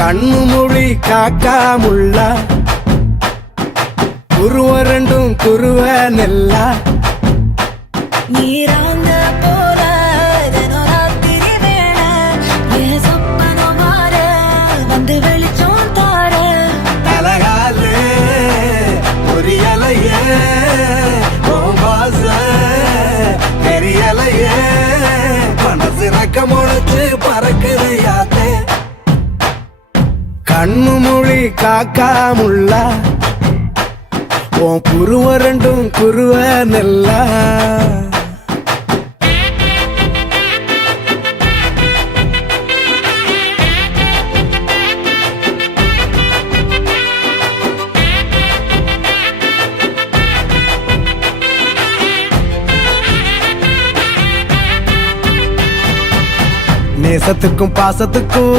கண்ணு மொழி காக்காமுள்ள குருவ ரெண்டும் குருவ நெல்லா நீராங்க போல தினராத்திரி வேண என் சொப்பனம் மாற வந்து வெளிச்சம் தார தலகாலே பொரியலையே ஓம்பாச பெரியலையே மனசு ரக்க முளைச்சு பறக்குது யாத்தே கண்ணு மொழி காக்காமுள்ள உன் குருவ ரெண்டும் குருவ நெல்லா நேசத்துக்கும் பாசத்துக்கும்